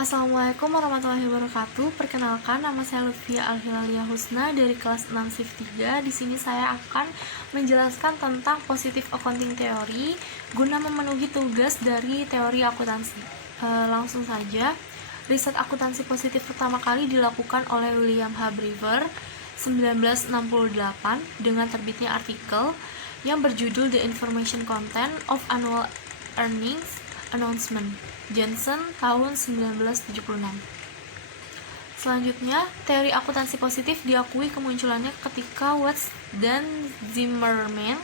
Assalamualaikum warahmatullahi wabarakatuh. Perkenalkan, nama saya Lutfia Al-Hilaliyah Husna dari kelas 6 Shift 3. Di sini saya akan menjelaskan tentang positive accounting theory guna memenuhi tugas dari teori akuntansi. Langsung saja, riset akuntansi positif pertama kali dilakukan oleh William H. Brewer 1968 dengan terbitnya artikel yang berjudul The Information Content of Annual Earnings Announcement, Johnson tahun 1976. Selanjutnya, teori akuntansi positif diakui kemunculannya ketika Watts dan Zimmerman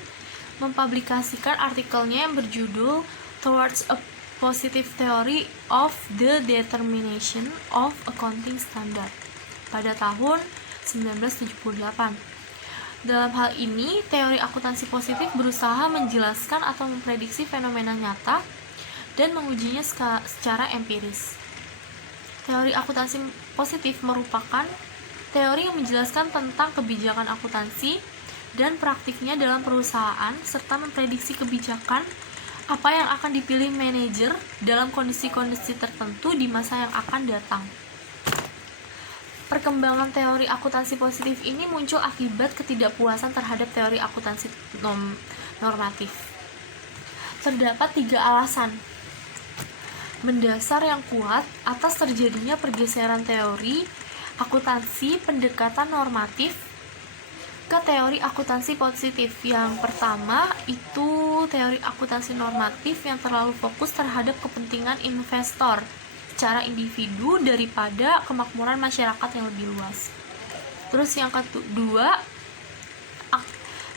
mempublikasikan artikelnya yang berjudul Towards a Positive Theory of the Determination of Accounting Standard pada tahun 1978. Dalam hal ini, teori akuntansi positif berusaha menjelaskan atau memprediksi fenomena nyata dan mengujinya secara empiris. Teori akuntansi positif merupakan teori yang menjelaskan tentang kebijakan akuntansi dan praktiknya dalam perusahaan serta memprediksi kebijakan apa yang akan dipilih manajer dalam kondisi-kondisi tertentu di masa yang akan datang. Perkembangan teori akuntansi positif ini muncul akibat ketidakpuasan terhadap teori akuntansi normatif. Terdapat 3 alasan mendasar yang kuat atas terjadinya pergeseran teori akuntansi pendekatan normatif ke teori akuntansi positif. Yang pertama itu teori akuntansi normatif yang terlalu fokus terhadap kepentingan investor secara individu daripada kemakmuran masyarakat yang lebih luas. Terus yang kedua,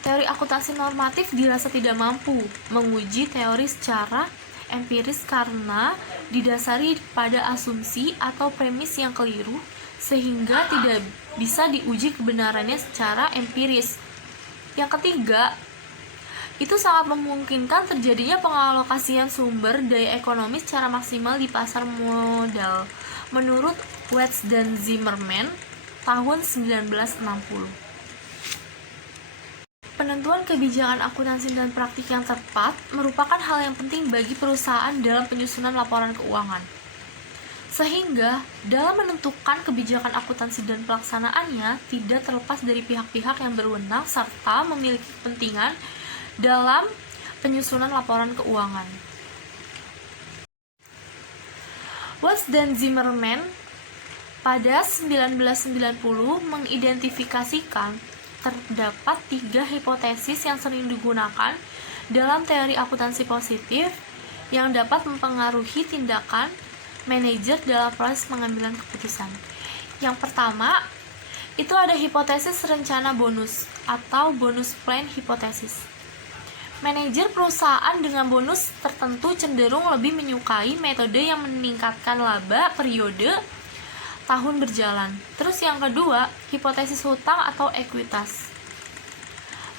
teori akuntansi normatif dirasa tidak mampu menguji teori secara empiris karena didasari pada asumsi atau premis yang keliru sehingga tidak bisa diuji kebenarannya secara empiris. Yang ketiga, itu sangat memungkinkan terjadinya pengalokasian sumber daya ekonomi secara maksimal di pasar modal menurut Watts dan Zimmerman tahun 1960. Penentuan kebijakan akuntansi dan praktik yang tepat merupakan hal yang penting bagi perusahaan dalam penyusunan laporan keuangan. Sehingga, dalam menentukan kebijakan akuntansi dan pelaksanaannya tidak terlepas dari pihak-pihak yang berwenang serta memiliki kepentingan dalam penyusunan laporan keuangan. Watts dan Zimmerman pada 1990 mengidentifikasikan terdapat 3 hipotesis yang sering digunakan dalam teori akuntansi positif yang dapat mempengaruhi tindakan manajer dalam proses pengambilan keputusan. Yang pertama, itu ada hipotesis rencana bonus atau bonus plan hipotesis. Manajer perusahaan dengan bonus tertentu cenderung lebih menyukai metode yang meningkatkan laba periode tahun berjalan. Terus yang kedua, hipotesis hutang atau ekuitas.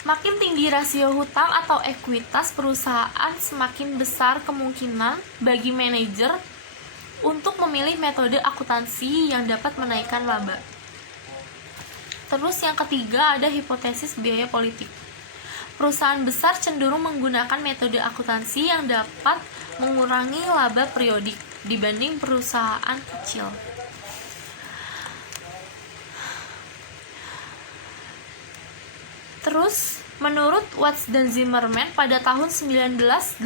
Makin tinggi rasio hutang atau ekuitas perusahaan, semakin besar kemungkinan bagi manajer untuk memilih metode akuntansi yang dapat menaikkan laba. Terus yang ketiga ada hipotesis biaya politik. Perusahaan besar cenderung menggunakan metode akuntansi yang dapat mengurangi laba periodik dibanding perusahaan kecil. Terus, menurut Watts dan Zimmerman pada tahun 1986,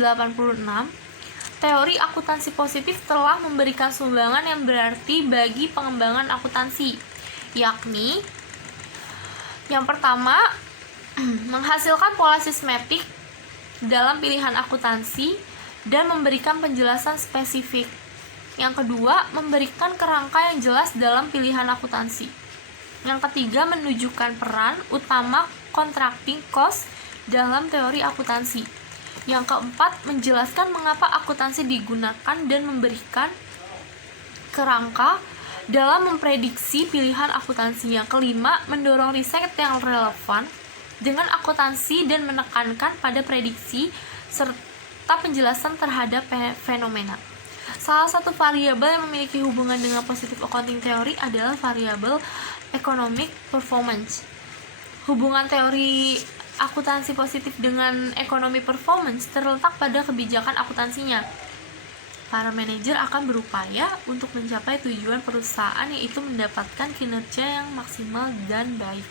teori akuntansi positif telah memberikan sumbangan yang berarti bagi pengembangan akuntansi, yakni yang pertama, menghasilkan pola sistematik dalam pilihan akuntansi dan memberikan penjelasan spesifik. Yang kedua, memberikan kerangka yang jelas dalam pilihan akuntansi. Yang ketiga, menunjukkan peran utama contracting cost dalam teori akuntansi. Yang keempat, menjelaskan mengapa akuntansi digunakan dan memberikan kerangka dalam memprediksi pilihan akuntansi. Yang kelima, mendorong riset yang relevan dengan akuntansi dan menekankan pada prediksi serta penjelasan terhadap fenomena. Salah satu variabel yang memiliki hubungan dengan positive accounting theory adalah variabel economic performance. Hubungan teori akuntansi positif dengan economic performance terletak pada kebijakan akuntansinya. para manajer akan berupaya untuk mencapai tujuan perusahaan, yaitu mendapatkan kinerja yang maksimal dan baik.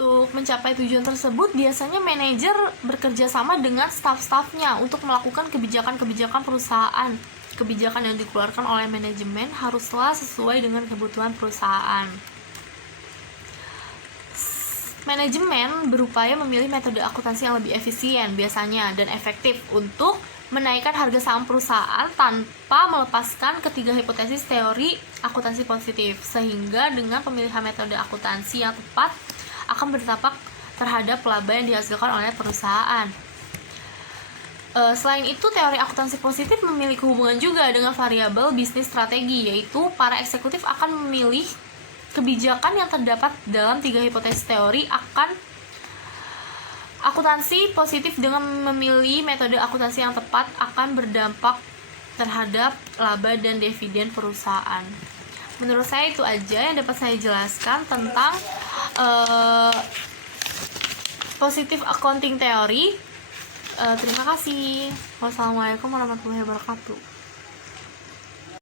Untuk mencapai tujuan tersebut, biasanya manajer bekerja sama dengan staf-stafnya untuk melakukan kebijakan-kebijakan perusahaan. Kebijakan yang dikeluarkan oleh manajemen haruslah sesuai dengan kebutuhan perusahaan. Manajemen berupaya memilih metode akuntansi yang lebih efisien biasanya dan efektif untuk menaikkan harga saham perusahaan tanpa melepaskan ketiga hipotesis teori akuntansi positif, sehingga dengan pemilihan metode akuntansi yang tepat akan berdampak terhadap laba yang dihasilkan oleh perusahaan. Selain itu, teori akuntansi positif memiliki hubungan juga dengan variabel bisnis strategi, yaitu para eksekutif akan memilih kebijakan yang terdapat dalam tiga hipotesis teori akan akuntansi positif. Dengan memilih metode akuntansi yang tepat akan berdampak terhadap laba dan dividen perusahaan. Menurut saya itu aja yang dapat saya jelaskan tentang positive accounting theory. Terima kasih. Wassalamualaikum warahmatullahi wabarakatuh.